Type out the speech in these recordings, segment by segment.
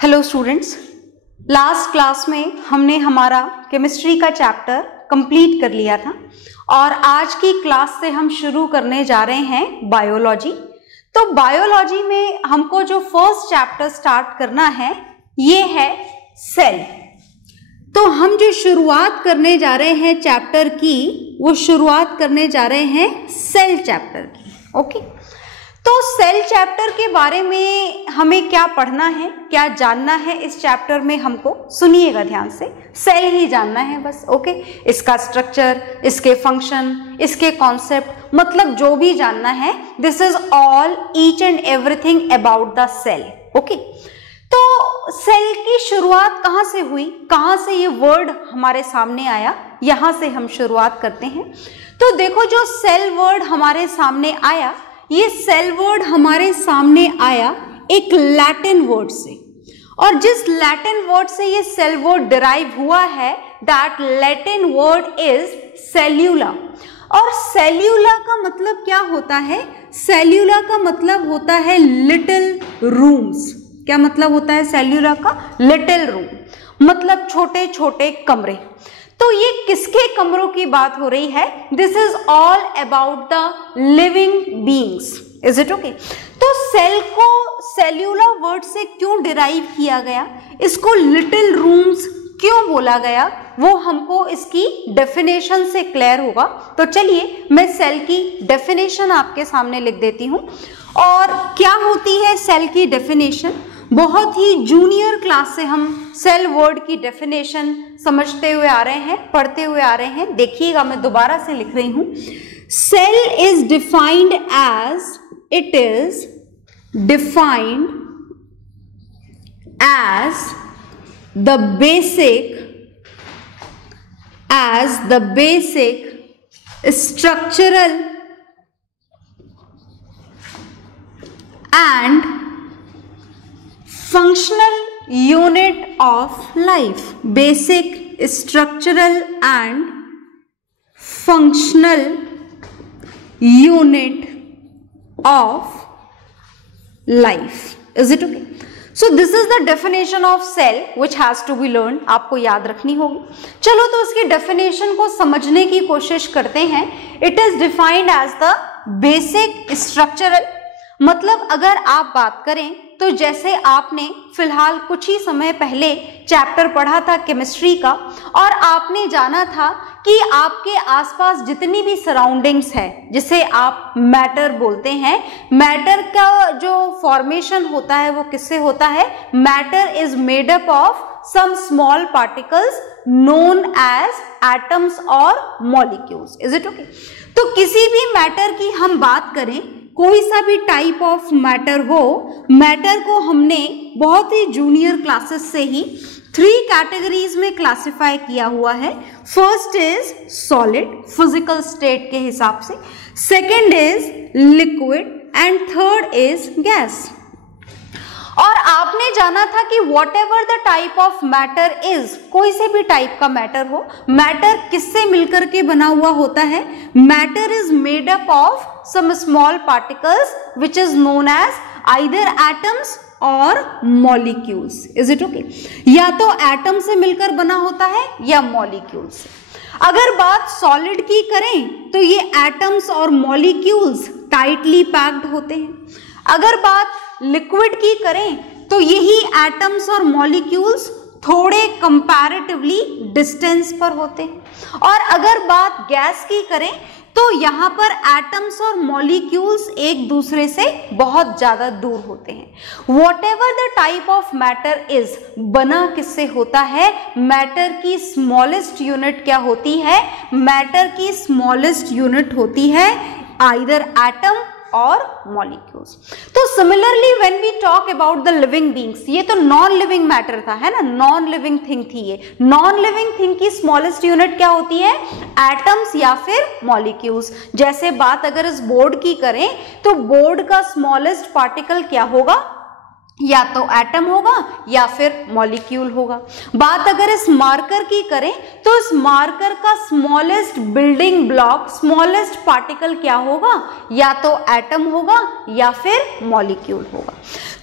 Hello students, last class में हमने हमारा केमिस्ट्री का चैप्टर कंप्लीट कर लिया था और आज की क्लास से हम शुरू करने जा रहे हैं बायोलॉजी। तो बायोलॉजी में हमको जो फर्स्ट चैप्टर स्टार्ट करना है ये है सेल। तो हम जो शुरुआत करने जा रहे हैं चैप्टर की वो शुरुआत करने जा रहे हैं सेल चैप्टर की। ओके, तो सेल चैप्टर के बारे में हमें क्या पढ़ना है, क्या जानना है इस चैप्टर में, हमको सुनिएगा ध्यान से। सेल ही जानना है बस। ओके, इसका स्ट्रक्चर, इसके फंक्शन, इसके कॉन्सेप्ट, मतलब जो भी जानना है, this is all each and everything about the cell. Okay, तो सेल की शुरुआत कहाँ से हुई, कहाँ से ये वर्ड हमारे सामने आया, यहां से हम शुरुआत करते हैं। तो देखो, जो सेल वर्ड हमारे सामने आया, ये सेल वर्ड हमारे सामने आया एक लैटिन वर्ड से, और जिस लैटिन वर्ड से ये सेल वर्ड डिराइव हुआ है, दैट लैटिन वर्ड इज सेल्यूला। और सेल्यूला का मतलब क्या होता है? सेल्यूला का मतलब होता है लिटिल रूम्स। क्या मतलब होता है सेल्यूला का? लिटिल रूम, मतलब छोटे छोटे कमरे। तो ये किसके कमरों की बात हो रही है? This is all about the living beings. Is it okay? तो सेल को सेल्यूलर वर्ड से क्यों डिराइव किया गया, इसको लिटिल रूम्स क्यों बोला गया, वो हमको इसकी डेफिनेशन से क्लियर होगा। तो चलिए मैं सेल की डेफिनेशन आपके सामने लिख देती हूं। और क्या होती है सेल की डेफिनेशन? बहुत ही जूनियर क्लास से हम सेल वर्ड की डेफिनेशन समझते हुए आ रहे हैं, पढ़ते हुए आ रहे हैं। देखिएगा, मैं दोबारा से लिख रही हूं। Cell is defined as, it is defined as the basic structural and functional unit of life. Basic, structural and functional unit of life. Is it okay? So this is the definition of cell which has to be learned. आपको याद रखनी होगी। चलो तो इसकी definition को समझने की कोशिश करते हैं। It is defined as the basic structural, मतलब अगर आप बात करें तो जैसे आपने फिलहाल कुछ ही समय पहले चैप्टर पढ़ा था केमिस्ट्री का, और आपने जाना था कि आपके आसपास जितनी भी सराउंडिंग्स है, जिसे आप मैटर बोलते हैं, मैटर का जो फॉर्मेशन होता है वो किससे होता है? Matter is made up of some small particles known as atoms or molecules. Is it okay? तो किसी भी मैटर की हम बात करें, कोई सा भी टाइप ऑफ मैटर हो, मैटर को हमने बहुत ही जूनियर क्लासेस से ही 3 कैटेगरीज में क्लासिफाई किया हुआ है। First is solid, physical state के हिसाब से, second is liquid and third is gas. और आपने जाना था कि what ever the type of matter is, कोई से भी टाइप का मैटर हो, मैटर किससे मिलकर के बना हुआ होता है? Matter is made up of some small particles which is known as either atoms और मॉलिक्यूल्स। Is it okay? या तो एटम से मिलकर बना होता है या मॉलिक्यूल्स से। अगर बात सॉलिड की करें तो ये एटम्स और मॉलिक्यूल्स टाइटली पैक्ड होते हैं। अगर बात लिक्विड की करें तो यही एटम्स और मॉलिक्यूल्स थोड़े कंपैरेटिवली डिस्टेंस पर होते हैं। और अगर बात गैस की करें तो यहाँ पर एटम्स और मॉलिक्यूल्स एक दूसरे से बहुत ज्यादा दूर होते हैं। What ever the type of matter is, बना किससे होता है? मैटर की स्मॉलेस्ट यूनिट क्या होती है? मैटर की स्मॉलेस्ट यूनिट होती है आइदर एटम और मॉलिक्यूल्स। तो similarly when we talk about the living beings, ये तो नॉन लिविंग मैटर था, है ना, नॉन लिविंग थिंग थी ये। नॉन लिविंग थिंग की स्मॉलेस्ट यूनिट क्या होती है? एटम्स या फिर मॉलिक्यूल्स। जैसे बात अगर इस बोर्ड की करें तो बोर्ड का स्मॉलेस्ट पार्टिकल क्या होगा? या तो एटम होगा या फिर मॉलिक्यूल होगा। बात अगर इस मार्कर की करें तो इस मार्कर का smallest building block, smallest particle क्या होगा? या तो एटम होगा या फिर मॉलिक्यूल होगा।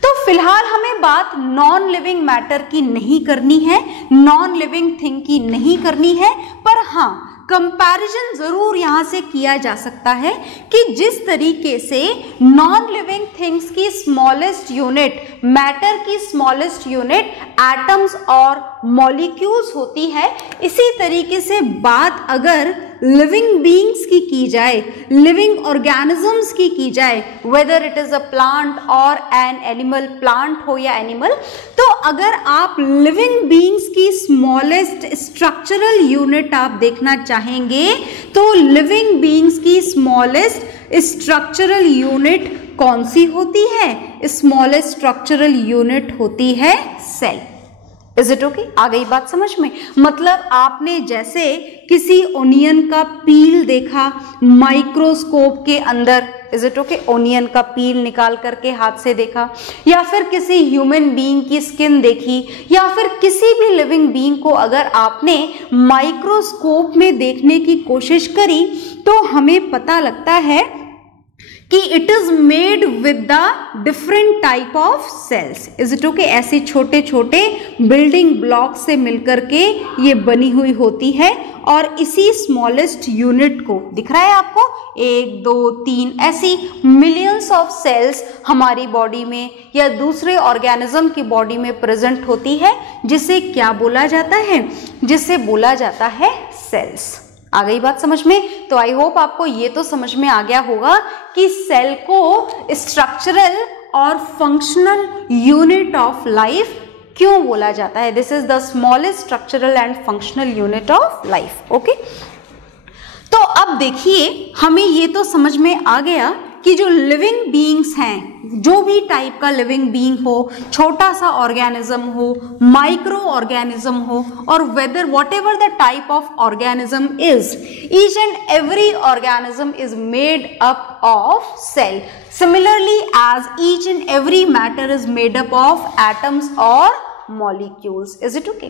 तो फिलहाल हमें बात नॉन लिविंग मैटर की नहीं करनी है, नॉन लिविंग थिंग की नहीं करनी है, पर हाँ कंपैरिजन जरूर यहां से किया जा सकता है कि जिस तरीके से नॉन लिविंग थिंग्स की स्मॉलेस्ट यूनिट, मैटर की स्मॉलेस्ट यूनिट एटम्स और मॉलिक्यूल्स होती है, इसी तरीके से बात अगर लिविंग बीइंग्स की जाए, लिविंग ऑर्गेनिजम्स की जाए, whether it is a plant और एन एनिमल, प्लांट हो या एनिमल, तो अगर आप लिविंग बीइंग्स की स्मॉलेस्ट स्ट्रक्चरल यूनिट आप देखना चाहेंगे तो लिविंग बीइंग्स की स्मॉलेस्ट स्ट्रक्चरल यूनिट कौन सी होती है? स्मॉलेस्ट स्ट्रक्चरल यूनिट होती है सेल। Is it okay? आ गई बात समझ में? मतलब आपने जैसे किसी ओनियन का पील देखा माइक्रोस्कोप के अंदर, इज इट ओके, ओनियन का पील निकाल करके हाथ से देखा, या फिर किसी ह्यूमन बीइंग की स्किन देखी, या फिर किसी भी लिविंग बीइंग को अगर आपने माइक्रोस्कोप में देखने की कोशिश करी तो हमें पता लगता है कि it is made with the different type of cells. Is it okay? ऐसे छोटे छोटे बिल्डिंग ब्लॉक से मिलकर के ये बनी हुई होती है और इसी स्मॉलेस्ट यूनिट को, दिख रहा है आपको, 1 2 3 ऐसी मिलियंस ऑफ सेल्स हमारी बॉडी में या दूसरे ऑर्गेनिज्म की बॉडी में प्रेजेंट होती है, जिसे क्या बोला जाता है? जिसे बोला जाता है सेल्स। आ गई बात समझ में? तो आई होप आपको ये तो समझ में आ गया होगा कि सेल को स्ट्रक्चरल और फंक्शनल यूनिट ऑफ लाइफ क्यों बोला जाता है। This is the smallest structural and functional unit of life. Okay, तो अब देखिए हमें ये तो समझ में आ गया कि जो लिविंग बीइंग्स हैं, जो भी टाइप का लिविंग बीइंग हो, छोटा सा ऑर्गेनिज्म हो, माइक्रो ऑर्गेनिज्म हो, और whether whatever the type of organism is, each and every organism is made up of cell, similarly as each and every matter is made up of atoms और molecules. Is it okay?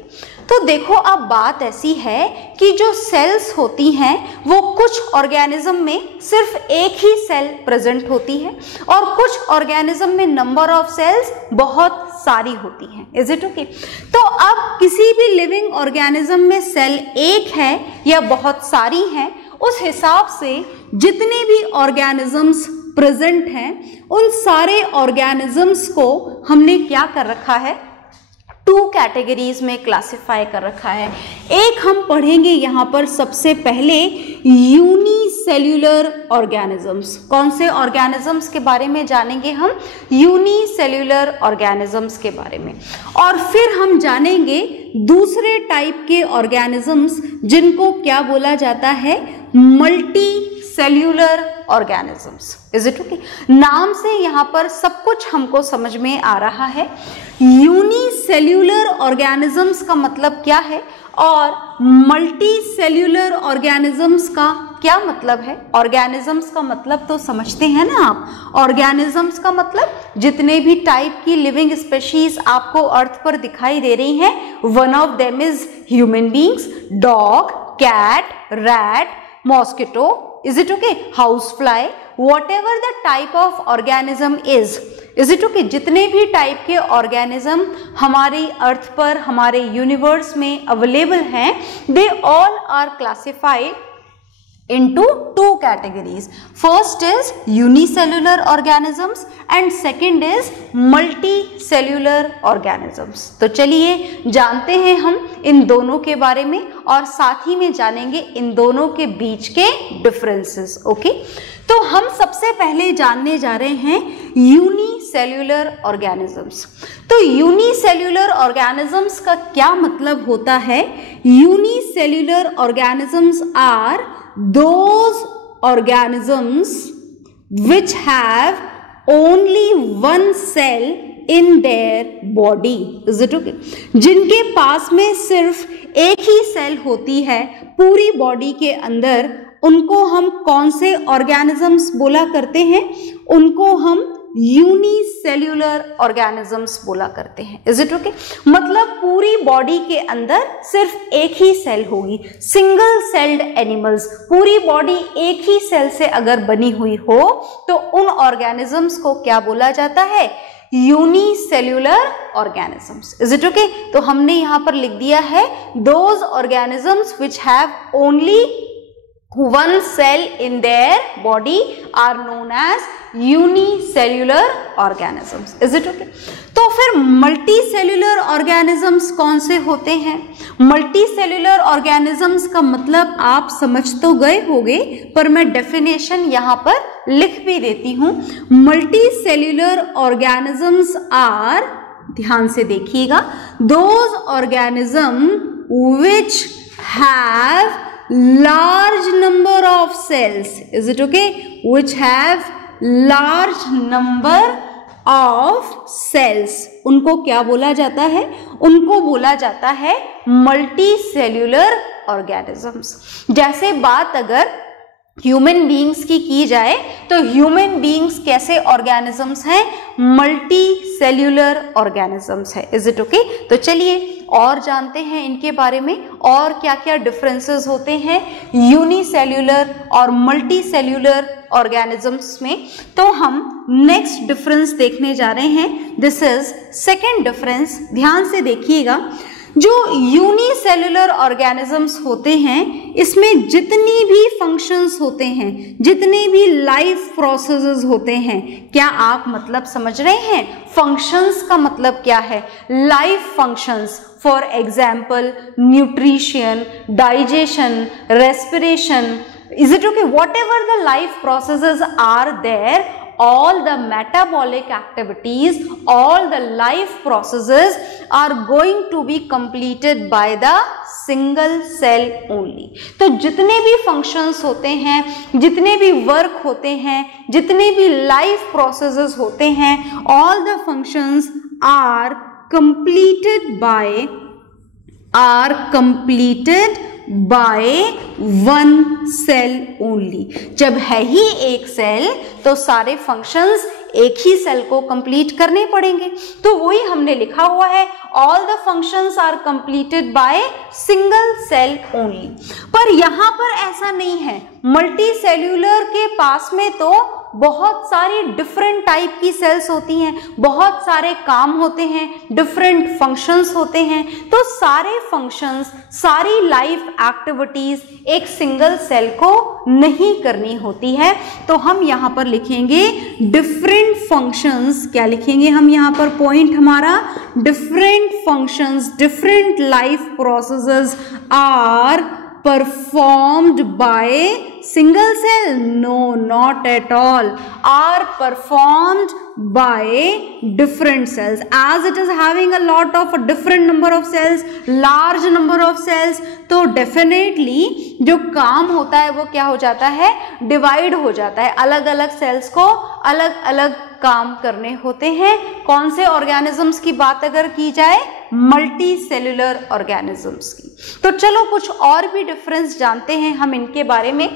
तो देखो अब बात ऐसी है कि जो sales होती हैं वो कुछ ऑर्गेनिज्म में सिर्फ एक ही सेल प्रेजेंट होती है और कुछ ऑर्गेनिज्म में नंबर ऑफ सेल्स बहुत सारी होती हैं। Is it okay? तो अब किसी भी लिविंग ऑर्गेनिज्म में सेल एक है या बहुत सारी हैं, उस हिसाब से जितने भी ऑर्गेनिजम्स प्रेजेंट हैं उन सारे ऑर्गेनिजम्स को हमने क्या कर रखा है? 2 कैटेगरीज में क्लासिफाई कर रखा है। एक हम पढ़ेंगे यहाँ पर सबसे पहले यूनिसेल्यूलर ऑर्गेनिजम्स। कौन से ऑर्गेनिजम्स के बारे में जानेंगे हम? यूनिसेल्यूलर ऑर्गेनिजम्स के बारे में। और फिर हम जानेंगे दूसरे टाइप के ऑर्गेनिजम्स जिनको क्या बोला जाता है? Multi cellular organisms. Is it okay? नाम से यहाँ पर सब कुछ हमको समझ में आ रहा है। यूनिसेल्यूलर ऑर्गेनिजम्स का मतलब क्या है और मल्टी सेल्यूलर ऑर्गेनिजम्स का क्या मतलब है? ऑर्गेनिजम्स का मतलब तो समझते हैं ना आप। ऑर्गेनिजम्स का मतलब जितने भी टाइप की लिविंग स्पेशीज आपको अर्थ पर दिखाई दे रही हैं, one of them is human beings, dog, cat, rat, mosquito, is it okay, house fly, whatever the type of organism is it okay, जितने भी टाइप के ऑर्गेनिज्म हमारी अर्थ पर, हमारे यूनिवर्स में अवेलेबल हैं, they all are classified into 2 categories. First is unicellular organisms and second is multicellular organisms. तो चलिए जानते हैं हम इन दोनों के बारे में और साथ ही में जानेंगे इन दोनों के बीच के डिफरेंसेस। ओके, तो हम सबसे पहले जानने जा रहे हैं यूनिसेल्यूलर ऑर्गेनिजम्स। तो यूनिसेल्यूलर ऑर्गेनिजम्स का क्या मतलब होता है? Unicellular organisms are those organisms which have only one cell in their body. Is it okay? जिनके पास में सिर्फ एक ही सेल होती है पूरी बॉडी के अंदर, उनको हम कौन से ऑर्गेनिजम्स बोला करते हैं? उनको हम यूनिसेल्यूलर ऑर्गेनिजम्स बोला करते हैं। Is it okay? मतलब पूरी बॉडी के अंदर सिर्फ एक ही सेल होगी, सिंगल सेल्ड एनिमल्स। पूरी बॉडी एक ही सेल से अगर बनी हुई हो तो उन ऑर्गेनिजम्स को क्या बोला जाता है? Unicellular organisms. Is it okay? तो हमने यहां पर लिख दिया है those organisms which have only one cell in their body are known as unicellular organisms. Is it okay? तो फिर मल्टीसेल्यूलर ऑर्गेनिजम्स कौन से होते हैं? मल्टीसेल्यूलर ऑर्गेनिजम्स का मतलब आप समझ तो गए होंगे, पर मैं डेफिनेशन यहां पर लिख भी देती हूं। मल्टीसेल्यूलर ऑर्गेनिजम्स आर, ध्यान से देखिएगा, those organism which have large number of cells. Is it okay? Which have large number of cells. उनको क्या बोला जाता है? उनको बोला जाता है मल्टीसेल्यूलर ऑर्गेनिजम्स। जैसे बात अगर ह्यूमन बीइंग्स की जाए तो ह्यूमन बीइंग्स कैसे ऑर्गेनिजम्स हैं? मल्टी सेल्यूलर ऑर्गेनिजम्स है। Is it okay? तो चलिए और जानते हैं इनके बारे में, और क्या क्या डिफरेंसेस होते हैं यूनिसेल्यूलर और मल्टी सेल्यूलर ऑर्गेनिजम्स में। तो हम नेक्स्ट डिफरेंस देखने जा रहे हैं। This is second difference. ध्यान से देखिएगा, जो यूनिसेल्यूलर ऑर्गेनिजम्स होते हैं इसमें जितनी भी फंक्शंस होते हैं, जितने भी लाइफ प्रोसेसेस होते हैं, क्या आप मतलब समझ रहे हैं? फंक्शंस का मतलब क्या है? Life functions, for example nutrition, digestion, respiration. Is it okay? Whatever the life processes are there, all the metabolic activities, all the life processes are going to be completed by the single cell only. तो जितने भी functions होते हैं, जितने भी work होते हैं, जितने भी life processes होते हैं, all the functions are completed by one cell only. जब है ही एक सेल तो सारे फंक्शंस एक ही सेल को कंप्लीट करने पड़ेंगे। तो वही हमने लिखा हुआ है, all the functions are completed by single cell only. पर यहां पर ऐसा नहीं है। मल्टी सेल्यूलर के पास में तो बहुत सारी डिफरेंट टाइप की सेल्स होती हैं, बहुत सारे काम होते हैं, डिफरेंट फंक्शंस होते हैं। तो सारे फंक्शंस, सारी लाइफ एक्टिविटीज एक सिंगल सेल को नहीं करनी होती है। तो हम यहाँ पर लिखेंगे डिफरेंट फंक्शंस। क्या लिखेंगे हम यहाँ पर? पॉइंट हमारा different functions, different life processes are performed by single cell? No, not at all. Are performed by different cells. As it is having a lot of a different number of cells, large number of cells, तो definitely जो काम होता है वो क्या हो जाता है? डिवाइड हो जाता है। अलग अलग सेल्स को अलग अलग काम करने होते हैं। कौन से ऑर्गेनिजम्स की बात अगर की जाए? मल्टी सेल्यूलर ऑर्गेनिजम्स की। तो चलो कुछ और भी डिफरेंस जानते हैं हम इनके बारे में।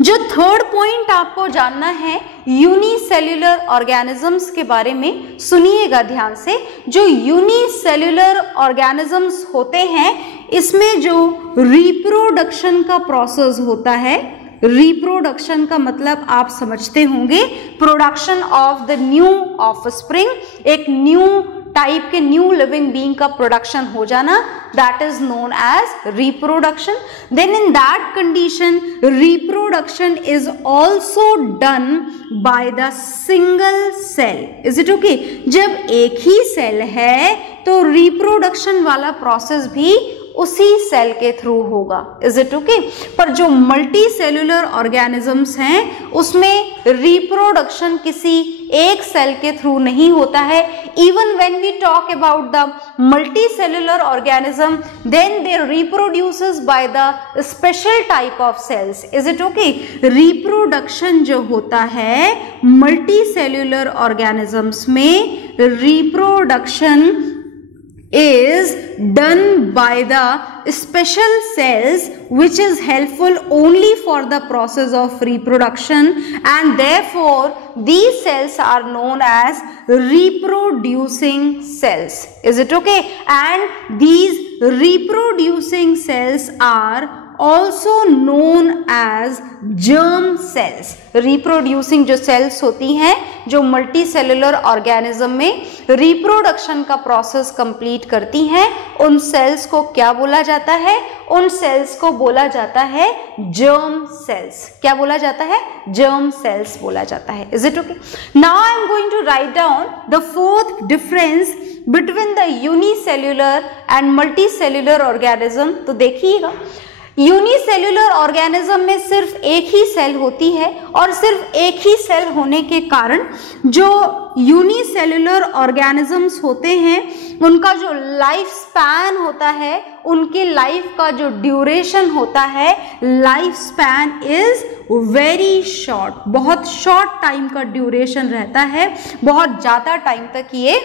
जो थर्ड पॉइंट आपको जानना है यूनिसेल्यूलर ऑर्गेनिजम्स के बारे में, सुनिएगा ध्यान से। जो यूनिसेल्यूलर ऑर्गेनिजम्स होते हैं इसमें जो रिप्रोडक्शन का प्रोसेस होता है, रिप्रोडक्शन का मतलब आप समझते होंगे, production of the new offspring, एक न्यू टाइप के न्यू लिविंग बीइंग का प्रोडक्शन हो जाना, that is known as reproduction. Then in that condition reproduction is also done by the single cell. Is it okay? जब एक ही cell है तो reproduction वाला प्रोसेस भी उसी सेल के थ्रू होगा। Is it okay? पर जो मल्टी सेल्यूलर ऑर्गेनिजम्स हैं उसमें रिप्रोडक्शन किसी एक सेल के थ्रू नहीं होता है। Even when we talk about the multi cellular organism, then they reproduces by the special type of cells. Is it okay? Reproduction जो होता है मल्टी सेल्यूलर ऑर्गेनिजम्स में, reproduction is done by the special cells which is helpful only for the process of reproduction, and therefore these cells are known as reproducing cells. Is it okay? And these reproducing cells are also known as germ cells. Reproducing जो sales होती हैं, जो multi cellular organism में reproduction का process complete करती हैं, उन sales को क्या बोला जाता है? उन सेल्स को बोला जाता है जर्म सेल्स। क्या बोला जाता है? जर्म सेल्स बोला जाता है। Is it okay? Now I am going to write down the fourth difference between the unicellular and multicellular organism. तो देखिएगा, यूनिसेल्युलर ऑर्गेनिज्म में सिर्फ एक ही सेल होती है और सिर्फ एक ही सेल होने के कारण जो यूनिसेल्युलर ऑर्गेनिजम्स होते हैं उनका जो लाइफ स्पैन होता है, उनके लाइफ का जो ड्यूरेशन होता है, life span is very short. बहुत शॉर्ट टाइम का ड्यूरेशन रहता है, बहुत ज्यादा टाइम तक ये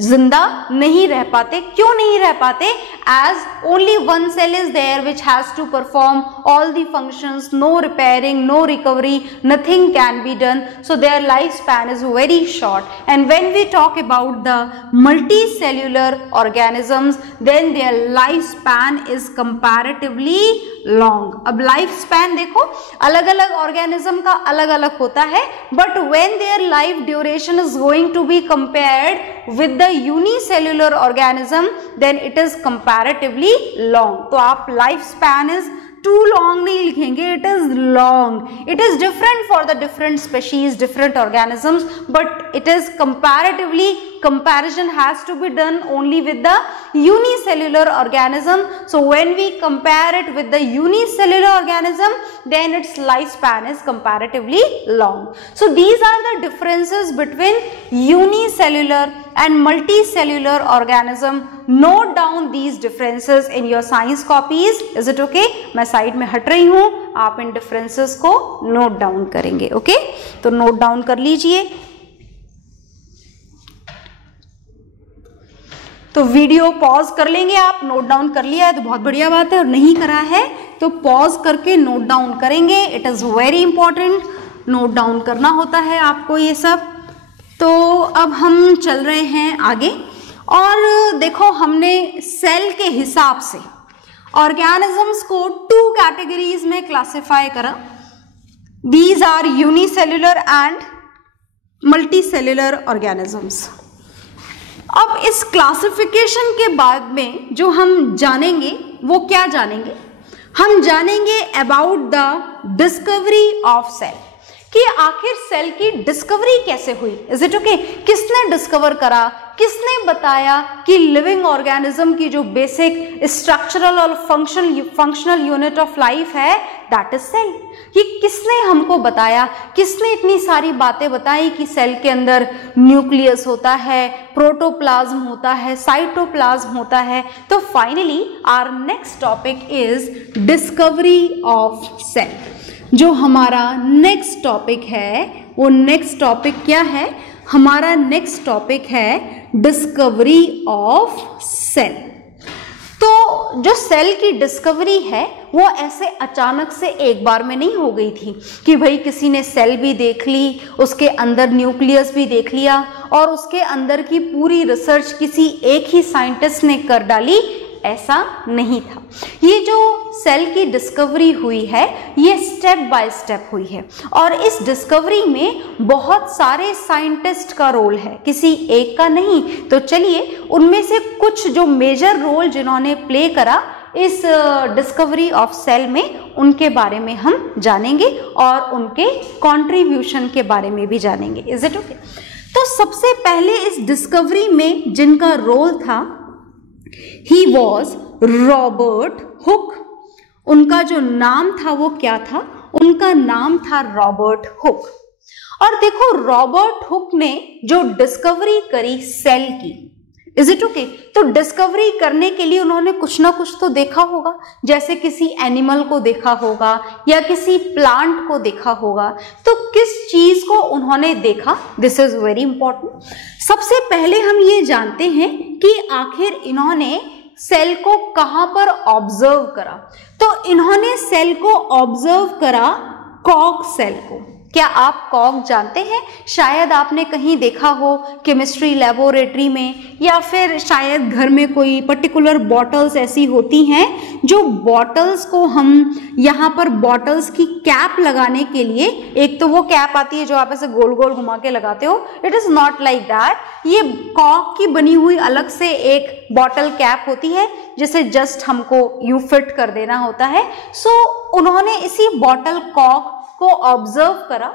जिंदा नहीं रह पाते। क्यों नहीं रह पाते? As only one cell is there which has to perform all the functions, no repairing, no recovery, nothing can be done, so their life span is very short. And when we talk about the multi cellular organisms, then their life span is comparatively long. अब life span देखो, अलग अलग ऑर्गेनिज्म का अलग अलग होता है, but when their life duration is going to be compared with the unicellular organism, then it is comparatively long. तो आप life span is too long नहीं लिखेंगे, it is long. It is different for the different species, different organisms, but it is comparatively, comparison has to be done only with the unicellular organism. So when we compare it with the unicellular organism, then its lifespan is comparatively long. So these are the differences between unicellular and multicellular organism. Note down these differences in your science copies. Is it okay? मैं side में हट रही हूँ, आप इन differences को note down करेंगे। okay? तो note down कर लीजिए। तो वीडियो पॉज कर लेंगे आप, नोट डाउन कर लिया है तो बहुत बढ़िया बात है, और नहीं करा है तो पॉज करके नोट डाउन करेंगे। It is very important, note down करना होता है आपको ये सब। तो अब हम चल रहे हैं आगे, और देखो हमने सेल के हिसाब से ऑर्गेनिजम्स को 2 कैटेगरीज में क्लासिफाई करा। These are unicellular and multicellular organisms. अब इस क्लासिफिकेशन के बाद में जो हम जानेंगे वो क्या जानेंगे? हम जानेंगे about the discovery of cell, कि आखिर सेल की डिस्कवरी कैसे हुई। Is it okay? किसने डिस्कवर करा, किसने बताया कि लिविंग ऑर्गेनिज्म की जो बेसिक स्ट्रक्चरल और फंक्शनल यूनिट ऑफ लाइफ है, दैट इज सेल। ये किसने हमको बताया, किसने इतनी सारी बातें बताई कि सेल के अंदर न्यूक्लियस होता है, प्रोटोप्लाज्म होता है, साइटोप्लाज्म होता है। तो finally our next topic is discovery of cell. जो हमारा नेक्स्ट टॉपिक है वो नेक्स्ट टॉपिक क्या है? हमारा नेक्स्ट टॉपिक है डिस्कवरी ऑफ सेल। तो जो सेल की डिस्कवरी है वो ऐसे अचानक से एक बार में नहीं हो गई थी कि भाई किसी ने सेल भी देख ली, उसके अंदर न्यूक्लियस भी देख लिया और उसके अंदर की पूरी रिसर्च किसी एक ही साइंटिस्ट ने कर डाली। ऐसा नहीं था। ये जो सेल की डिस्कवरी हुई है ये स्टेप बाय स्टेप हुई है, और इस डिस्कवरी में बहुत सारे साइंटिस्ट का रोल है, किसी एक का नहीं। तो चलिए उनमें से कुछ जो मेजर रोल जिन्होंने प्ले करा इस डिस्कवरी ऑफ सेल में, उनके बारे में हम जानेंगे और उनके कंट्रीब्यूशन के बारे में भी जानेंगे। Is it okay? तो सबसे पहले इस डिस्कवरी में जिनका रोल था, He was रॉबर्ट हुक। उनका जो नाम था वो क्या था? उनका नाम था रॉबर्ट हुक। और देखो रॉबर्ट हुक ने जो डिस्कवरी करी सेल की, इज इट ओके? तो डिस्कवरी करने के लिए उन्होंने कुछ ना कुछ तो देखा होगा, जैसे किसी एनिमल को देखा होगा या किसी प्लांट को देखा होगा। तो किस चीज को उन्होंने देखा? This is very important. सबसे पहले हम ये जानते हैं कि आखिर इन्होंने सेल को कहां पर ऑब्जर्व करा। तो इन्होंने सेल को ऑब्जर्व करा कॉक सेल को। क्या आप कॉक जानते हैं? शायद आपने कहीं देखा हो केमिस्ट्री लेबोरेटरी में, या फिर शायद घर में कोई पर्टिकुलर बॉटल्स ऐसी होती हैं जो बॉटल्स को हम यहाँ पर बॉटल्स की कैप लगाने के लिए, एक तो वो कैप आती है जो आप ऐसे गोल गोल घुमा के लगाते हो, it is not like that. ये कॉक की बनी हुई अलग से एक बॉटल कैप होती है जिसे जस्ट हमको यूं फिट कर देना होता है। सो उन्होंने इसी बॉटल कॉक को ऑब्जर्व करा,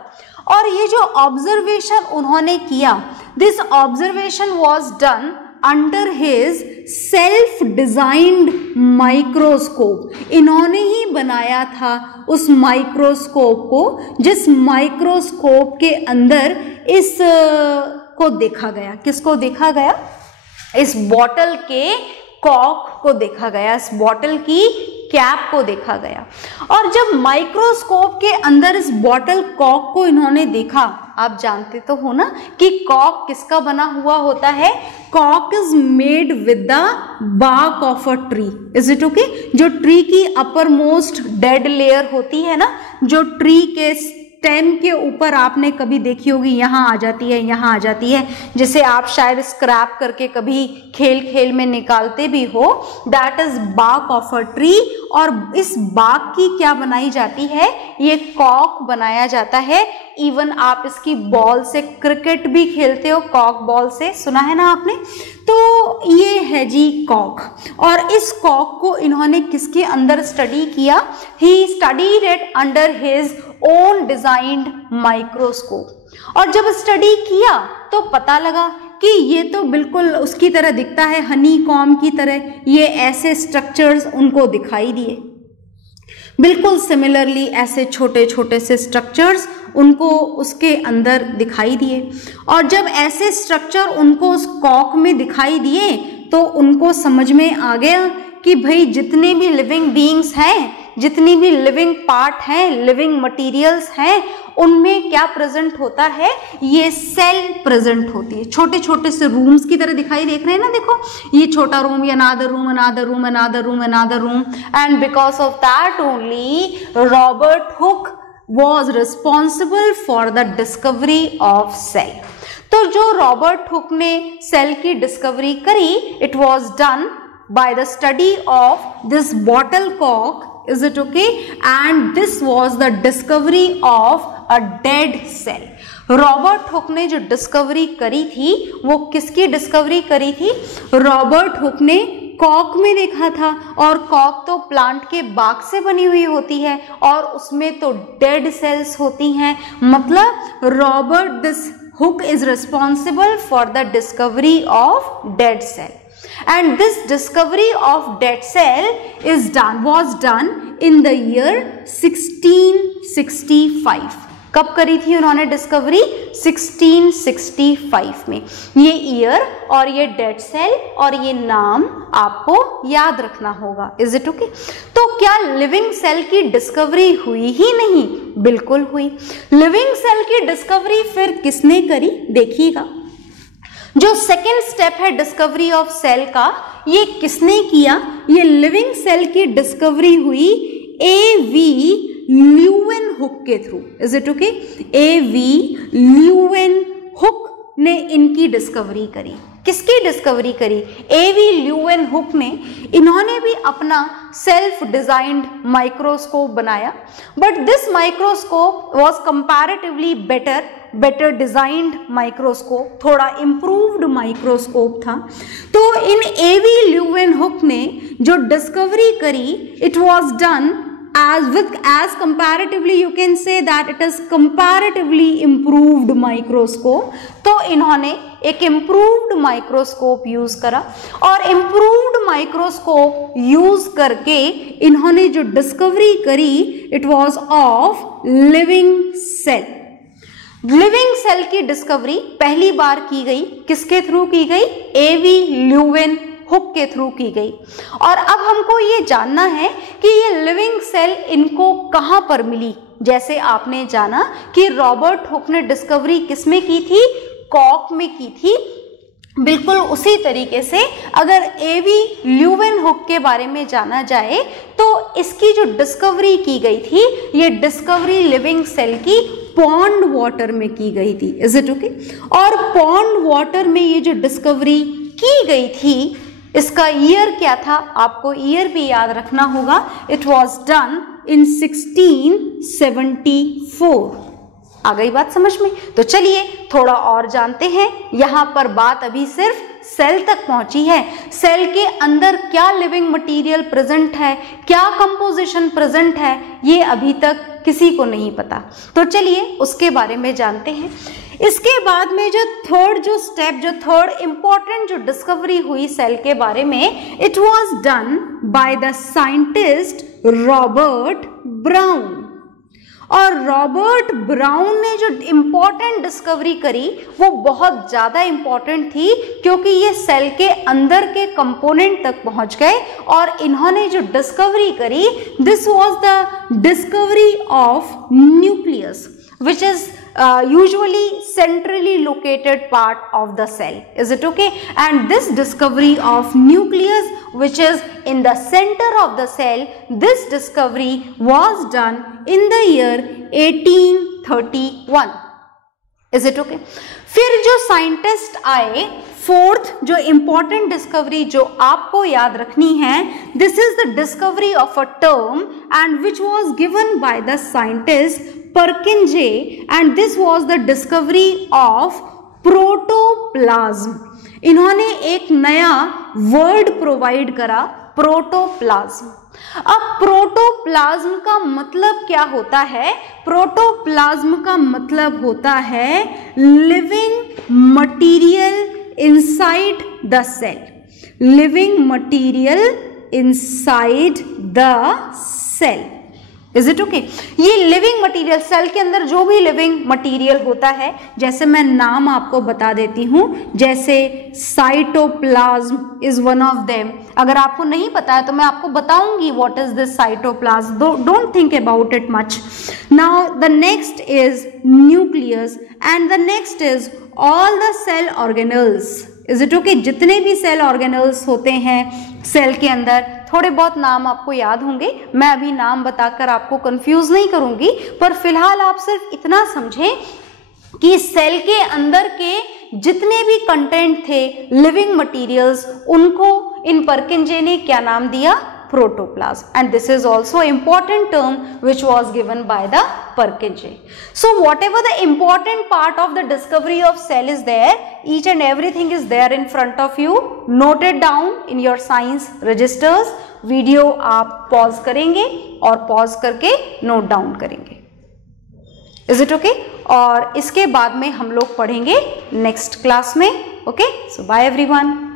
और ये जो ऑब्जर्वेशन उन्होंने किया, this observation was done under his self designed microscope. इन्होंने ही बनाया था उस माइक्रोस्कोप को, जिस माइक्रोस्कोप के अंदर इस को देखा गया। किसको देखा गया? इस बॉटल के कॉक को देखा गया, इस बॉटल की कैप को देखा गया। और जब माइक्रोस्कोप के अंदर इस बॉटल कॉक को इन्होंने देखा, आप जानते तो हो ना कि कॉक किसका बना हुआ होता है? कॉक is made with the bark of a tree. Is it okay? जो ट्री की अपर मोस्ट डेड लेयर होती है ना, जो ट्री के स्टेम के ऊपर आपने कभी देखी होगी, यहाँ आ जाती है, यहाँ आ जाती है, जिसे आप शायद स्क्रैप करके कभी खेल खेल में निकालते भी हो, that is bark of a tree. और इस बार्क की क्या बनाई जाती है? ये कॉक बनाया जाता है। इवन आप इसकी बॉल से क्रिकेट भी खेलते हो, कॉक बॉल से, सुना है ना आपने? तो ये है जी कॉक। और इस कॉक को इन्होंने किसके अंदर स्टडी किया? He studied it under his own designed microscope. और जब स्टडी किया तो पता लगा कि ये तो बिल्कुल उसकी तरह दिखता है, हनी कॉम की तरह। ये ऐसे स्ट्रक्चर्स उनको दिखाई दिए, बिल्कुल सिमिलरली ऐसे छोटे छोटे से स्ट्रक्चर्स उनको उसके अंदर दिखाई दिए। और जब ऐसे स्ट्रक्चर उनको उस कॉक में दिखाई दिए तो उनको समझ में आ गया कि भाई जितने भी लिविंग बीइंग्स हैं, जितनी भी लिविंग पार्ट हैं, लिविंग मटेरियल्स हैं, उनमें क्या प्रेजेंट होता है? ये सेल प्रेजेंट होती है। छोटे छोटे से रूम्स की तरह दिखाई देख रहे हैं ना, देखो ये छोटा रूम, ये another room, another room, another room, another room. And because of that only Robert Hooke was responsible for the discovery of cell। तो जो रॉबर्ट हुक ने सेल की डिस्कवरी करी, it was done by the study of this bottle cork, is it okay? And this was the discovery of a dead cell। Robert Hooke ने जो discovery करी थी वो किसकी डिस्कवरी करी थी? रॉबर्ट हुक ने कॉक में देखा था, और कॉक तो प्लांट के बाग से बनी हुई होती है और उसमें तो डेड सेल्स होती हैं। मतलब Robert this Hooke is responsible for the discovery of dead cell, and this discovery of dead cell was done in the year 1665। कब करी थी उन्होंने डिस्कवरी? 1665 में। ये ईयर और ये डेड सेल और ये नाम आपको याद रखना होगा। Is it okay? तो क्या लिविंग सेल की डिस्कवरी हुई ही नहीं? बिल्कुल हुई। लिविंग सेल की डिस्कवरी फिर किसने करी? देखिएगा, जो सेकेंड स्टेप है डिस्कवरी ऑफ सेल का, ये किसने किया? ये लिविंग सेल की डिस्कवरी हुई A.V. ल्यूवेनहुक के through. Is it okay? A.V. Leeuwenhoek ने इनकी डिस्कवरी करी। किसकी डिस्कवरी करी? A.V. ल्यूवेनहुक ने। इन्होंने भी अपना सेल्फ डिजाइंड माइक्रोस्कोप बनाया, but this microscope was comparatively better designed microscope, थोड़ा इम्प्रूव्ड माइक्रोस्कोप था। तो इन A.V. ल्यूवेनहुक ने जो डिस्कवरी करी, it was done as comparatively you can say that it is comparatively improved microscope। तो इन्होंने एक improved microscope यूज करा, और improved microscope यूज करके इन्होंने जो डिस्कवरी करी, it was of living cell। Living cell की डिस्कवरी पहली बार की गई, किसके थ्रू की गई? A.V. ल्यूवेनहुक के थ्रू की गई। और अब हमको ये जानना है कि ये लिविंग सेल इनको कहां पर मिली। जैसे आपने जाना कि रॉबर्ट हुक ने डिस्कवरी किसमें की थी? कॉक में की थी। बिल्कुल उसी तरीके से अगर A.V. ल्यूवेनहुक के बारे में जाना जाए तो इसकी जो डिस्कवरी की गई थी, ये डिस्कवरी लिविंग सेल की पॉन्ड वाटर में की गई थी। Is it okay? और पॉन्ड वाटर में ये जो डिस्कवरी की गई थी, इसका ईयर क्या था? आपको ईयर भी याद रखना होगा। It was done in 1674। आ गई बात समझ में? तो चलिए थोड़ा और जानते हैं। यहां पर बात अभी सिर्फ सेल तक पहुंची है। सेल के अंदर क्या लिविंग मटेरियल प्रेजेंट है, क्या कंपोजिशन प्रेजेंट है, ये अभी तक किसी को नहीं पता। तो चलिए उसके बारे में जानते हैं। इसके बाद में जो थर्ड इंपॉर्टेंट जो डिस्कवरी हुई सेल के बारे में, it was done by the scientist Robert brown. और रॉबर्ट ब्राउन ने जो इंपॉर्टेंट डिस्कवरी करी वो बहुत ज़्यादा इंपॉर्टेंट थी, क्योंकि ये सेल के अंदर के कंपोनेंट तक पहुंच गए। और इन्होंने जो डिस्कवरी करी, this was the discovery of nucleus, which is usually centrally located part of the cell. Is it okay? And this discovery of nucleus, which is in the center of the cell, this discovery was done in the year 1831. Is it okay? फिर जो scientist आए, fourth जो important discovery जो आपको याद रखनी है, this is the discovery of a term and which was given by the scientist Purkinje, and this was the discovery of protoplasm. इन्होंने एक नया वर्ड प्रोवाइड करा, प्रोटोप्लाज्म। अब प्रोटोप्लाज्म का मतलब क्या होता है? प्रोटोप्लाज्म का मतलब होता है living material inside the cell. Living material inside the cell. Is it okay? ये लिविंग मटेरियल, सेल के अंदर जो भी लिविंग मटेरियल होता है, जैसे मैं नाम आपको बता देती हूँ, जैसे cytoplasm is one of them. अगर आपको नहीं पता है तो मैं आपको बताऊंगी what is this cytoplasm, don't think about it much. Now the next is nucleus and the next is all the cell organelles. Is it okay? जितने भी सेल ऑर्गेनल्स होते हैं सेल के अंदर, थोड़े बहुत नाम आपको याद होंगे, मैं अभी नाम बताकर आपको कंफ्यूज नहीं करूंगी, पर फिलहाल आप सिर्फ इतना समझें कि सेल के अंदर के जितने भी कंटेंट थे लिविंग मटेरियल्स, उनको इन पर्किंजे ने क्या नाम दिया? protoplasm. And this is also important term which was given by the Purkinje. So whatever the important part of the discovery of cell is there, each and everything is there in front of you. Note it down in your science registers. Video आप pause करेंगे और pause करके note down करेंगे। Is it okay? और इसके बाद में हम लोग पढ़ेंगे नेक्स्ट क्लास में। ओके, सो बाय एवरीवन।